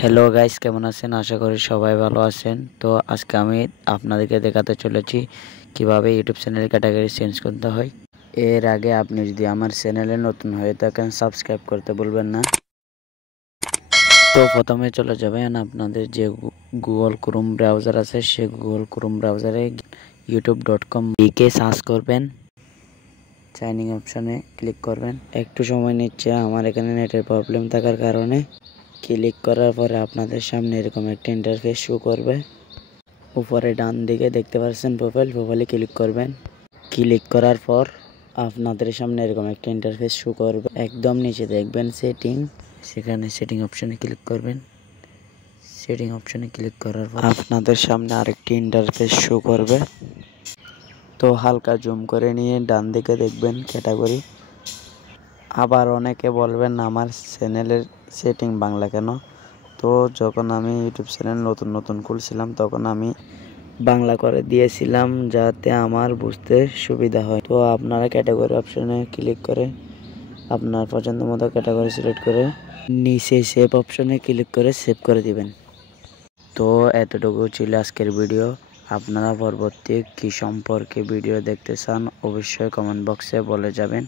Hello guys, কেমন আছেন? আশা করি সবাই ভালো আছেন। তো আজকে আমি আপনাদেরকে দেখাতে চলেছি কিভাবে ইউটিউব চ্যানেল ক্যাটাগরি চেঞ্জ করতে হয়। এর আগে আপনি যদি আমার চ্যানেলে নতুন হয়ে থাকেন সাবস্ক্রাইব করতে ভুলবেন না। তো প্রথমে চলে যাবেন আপনাদের যে গুগল ক্রোম ব্রাউজার আছে, সেই গুগল ক্রোম ব্রাউজারে youtube.com লিখে সার্চ করবেন। সাইন ইন অপশনে ক্লিক করবেন। একটু সময় নিচ্ছে, আমার এখানে নেটের প্রবলেম থাকার কারণে। ক্লিক করার পরে আপনাদের সামনে এরকম একটা ইন্টারফেস শো করবে। উপরে ডান দিকে দেখতে পাচ্ছেন প্রোফাইলে ক্লিক করবেন। ক্লিক করার পর আপনাদের সামনে এরকম একটা ইন্টারফেস শো করবে। একদম নিচে দেখবেন সেটিং, সেখানে সেটিং অপশনে ক্লিক করবেন। সেটিং অপশনে ক্লিক করার পর আপনাদের সামনে আরেকটি ইন্টারফেস শো করবে। তো হালকা জুম করে নিয়ে ডান দিকে দেখবেন ক্যাটাগরি। আবার অনেকে বলবেন আমার চ্যানেলের সেটিং বাংলা কেন? তো যখন আমি ইউটিউব চ্যানেল নতুন খুলছিলাম তখন আমি বাংলা করে দিয়েছিলাম যাতে আমার বুঝতে সুবিধা হয়। তো আপনারা ক্যাটাগরি অপশনে ক্লিক করে আপনার পছন্দ মতো ক্যাটাগরি সিলেক্ট করে নিচে সেভ অপশনে ক্লিক করে সেভ করে দিবেন। তো এতটুকু ছিল আজকের ভিডিও। আপনারা পরবর্তী কী সম্পর্কে ভিডিও দেখতে চান অবশ্যই কমেন্ট বক্সে বলে যাবেন।